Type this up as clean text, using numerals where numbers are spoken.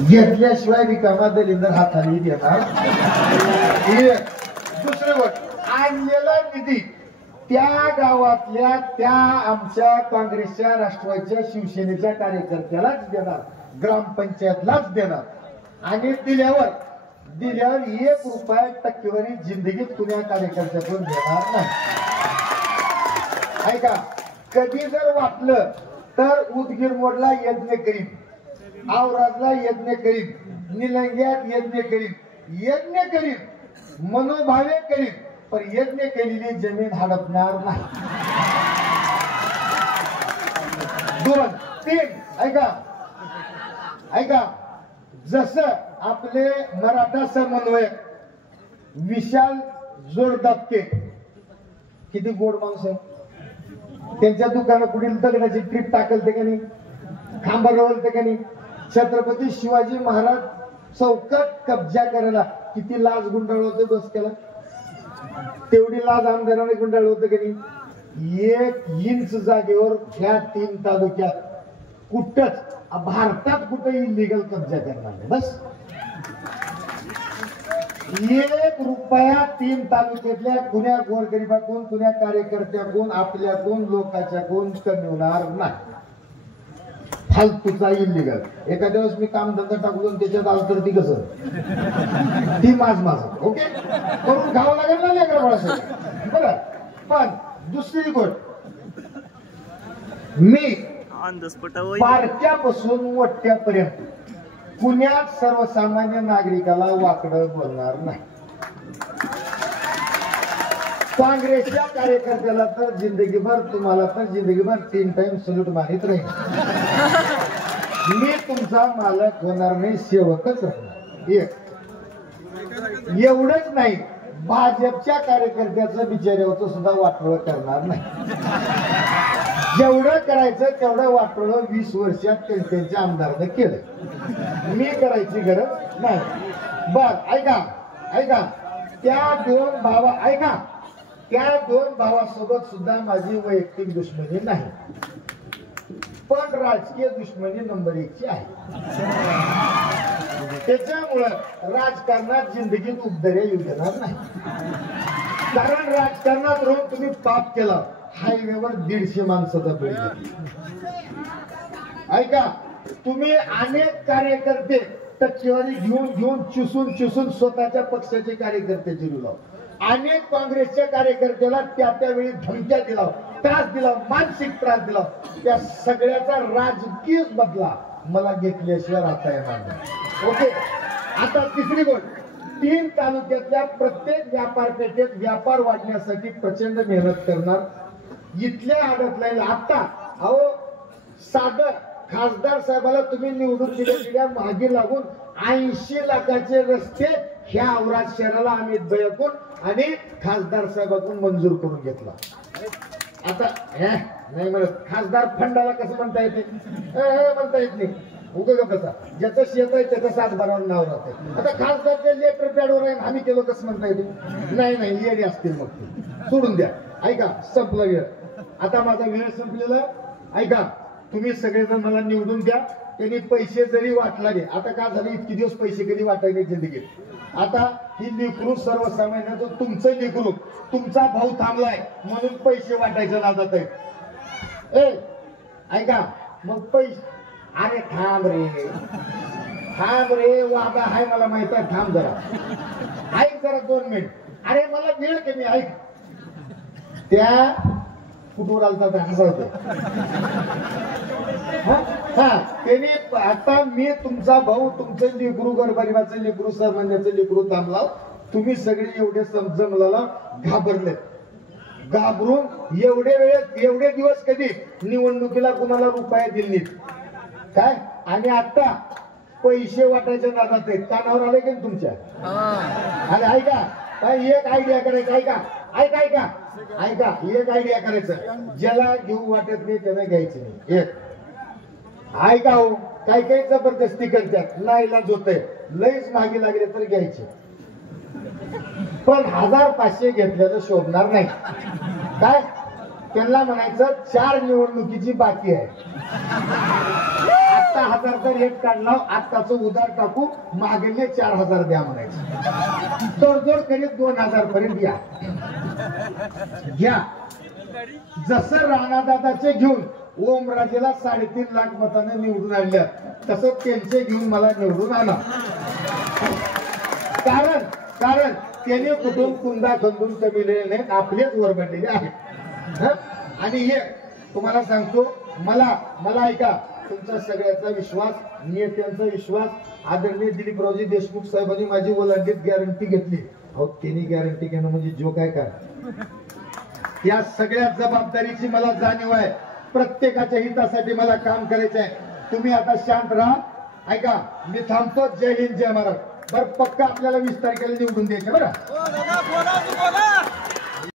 घेतल्याशिवाय रिकामा दलिंदर हाताने देणार. दुसरी गोष्ट, आणलेला निधी त्या गावातल्या त्या आमच्या काँग्रेसच्या, राष्ट्रवादीच्या, शिवसेनेच्या कार्यकर्त्यालाच देणार, ग्रामपंचायतलाच देणार. आणि दिल्यावर 1 रुपया टक्केवारी जिंदगीत कुण्या कार्यकर्त्याकडून देणार नाही. ऐका, कधी जर वाटलं तर उदगीर मोडला यज्ञ करीन, आवराजला यज्ञ करीन, निलंग्यात यज्ञ करीन, मनोभावे करीन, पण यज्ञ केलेली जमीन हडपणार नाही. 2, 3 ऐका, जसं आपले मराठा समन्वयक विशाल जोरदापके, किती गोड माणूस आहे, त्यांच्या दुकानात पुढील दगडाची ट्रीप टाकलते का नाही, खांबा रवलते का नाही. छत्रपती शिवाजी महाराज चौकात कब्जा करायला किती लाज गुंडाळ होते डोसक्याला, तेवढी लाज आमदाराने गुंडाळ होते का नाही. 1 इंच जागेवर ह्या 3 तालुक्यात कुठंच भारतात कुठं इलिगल कब्जा करणार नाही. बस 1 रुपया 3 तालुक्यातल्या कुण्या गोरगरिबाकडून, कुण्या कार्यकर्त्याकडून, आपल्याकडून, लोकांच्याकडून कमी होणार नाही. फालतूचा इलिगल. एखाद्या वेळेस मी काम धंदा टाकून त्याच्यात आलं तर ती कसं ती माझं ओके करून खावं लागेल ना लेकरं बाळासाठी. बरं, पण दुसरी गोष्ट, मी बारक्यापासून मोठ्यापर्यंत पुण्यात सर्वसामान्य नागरिकाला वाकडं बोलणार नाही. काँग्रेसच्या कार्यकर्त्याला तर जिंदगीभर, तुम्हाला तर जिंदगीभर 3 टाइम सल्यूट मारित राहील. मी तुमचा मालक होणार नाही, सेवकच राहणार. एवढंच नाही, भाजपच्या कार्यकर्त्याचं बिचाऱ्याचं सुद्धा वाटोळं करणार नाही. जेवढं करायचं तेवढं वाटोळं 20 वर्षात त्यांच्या आमदारानं केलं. मी करायची गरज नाही. बस ऐका, त्या 2 भावासोबत सुद्धा माझी वैयक्तिक दुश्मनी नाही, पण राजकीय दुश्मनी नंबर 1 ची आहे. त्याच्यामुळं राजकारणात जिंदगीत उपदर्या येऊ देणार नाही. कारण राजकारणात राहून तुम्ही पाप केला, हायवेवर 150 माणसाचा बळी घेतला. ऐका, तुम्ही अनेक कार्यकर्ते टक्केवारी घेऊन चुसून स्वतःच्या पक्षाचे कार्यकर्ते जिरवला. अनेक काँग्रेसच्या कार्यकर्त्याला त्यावेळी धमक्या दिला, त्रास दिला, मानसिक त्रास दिला. त्या सगळ्याचा राजकीय बदला मला घेतल्याशिवाय राहता येणार नाही. ओके, आता तिसरी गोष्ट, 3 तालुक्यातल्या प्रत्येक व्यापारपेठेत व्यापार वाढण्यासाठी प्रचंड मेहनत करणार. इथल्या अडकलेल्या आता साधं खासदार साहेबाला तुम्ही निवडून दिल्या मागे लागून 80 लाखाचे रस्ते ह्या औराद शहराला आम्ही बळकून आणि खासदार साहेबाकडून मंजूर करून घेतला. आता नाही म्हणत, खासदार फंडाला कसं म्हणता येते, म्हणता येत नाही. उगा कसा ज्याचं शेत आहे त्याचं 7-12 नाव राहते. आता खासदारचे लेटर पॅडवर आहे, आम्ही केलं कसं म्हणता येते. नाही येडे असतील, मग ते सोडून द्या. ऐका, संपला वेळ. आता माझा वेळ संपलेला. ऐका, तुम्ही सगळेजण मला निवडून द्या. त्यांनी पैसे जरी वाटला, आता का झाले, इतके दिवस पैसे कधी वाटायचे जिंदगीत. आता ही लेकरू सर्वसामान्याचं तुमचं लेकरू, तुमचा भाऊ थांबलाय म्हणून पैसे वाटायचं नादात आहे. ऐका, मग पैसे, अरे थांब रे वादा हाय, मला माहित आहे, थांब जरा, ऐक जरा 2 मिनिट. अरे मला वेळ कमी. ऐक, त्या कुठवर आलता हसावते. त्याने आता मी तुमचा भाऊ, तुमचं लेकरू, गरबरिबाचं लेकरू, सामान्याचं लेकरू थांबला. तुम्ही सगळे एवढे जमलाला घाबरले. घाबरून एवढे दिवस कधी निवडणुकीला कुणाला रुपया दिले काय, आणि आता पैसे वाटायच्या नादात आहेत. कानावर आले की तुमच्या. आणि ऐका, एक आयडिया करायचं. ऐका, एक आयडिया करायचं, ज्याला घेऊ वाटत नाही त्याला घ्यायचं नाही. ऐका हो, काही जबरदस्ती करतात, नाईलाज होतंय, लईच मागे लागले तर घ्यायचे, पण 1000-500 घेतल्याचं शोभणार नाही. काय त्यांना म्हणायचं, 4 निवडणुकीची बाकी आहे. 1000चा रेट काढला, आत्ताच उधार टाकू, मागले 4000 द्या म्हणायचं. जोड करीत 2000 पर्यंत घ्या. जसं राणादादाचे घेऊन ओमराजेला 3.5 लाख मताने निवडून आणल्या, तसं त्यांचे घेऊन मला निवडून आणा. कारण त्याने कुठून कुंदा खंदून कमिलेले नाहीत, आपलेच वरबडलेले आहेत. आणि हे तुम्हाला सांगतो, मला ऐका, तुमचा सगळ्याचा विश्वास, नेत्यांचा विश्वास, आदरणीय दिलीपरावजी देशमुख साहेबांनी माझी ओलांडीत गॅरंटी घेतली. अहो त्यांनी गॅरंटी घेणं म्हणजे जो काय का, या सगळ्या जबाबदारीची मला जाणीव आहे. प्रत्येकाच्या हितासाठी मला काम करायचं आहे. तुम्ही आता शांत राहा. ऐका, मी थांबतो. जय हिंद, जय महाराष्ट्र. बरं, पक्का आपल्याला 20 तारखेला निवडून द्यायचे बरं.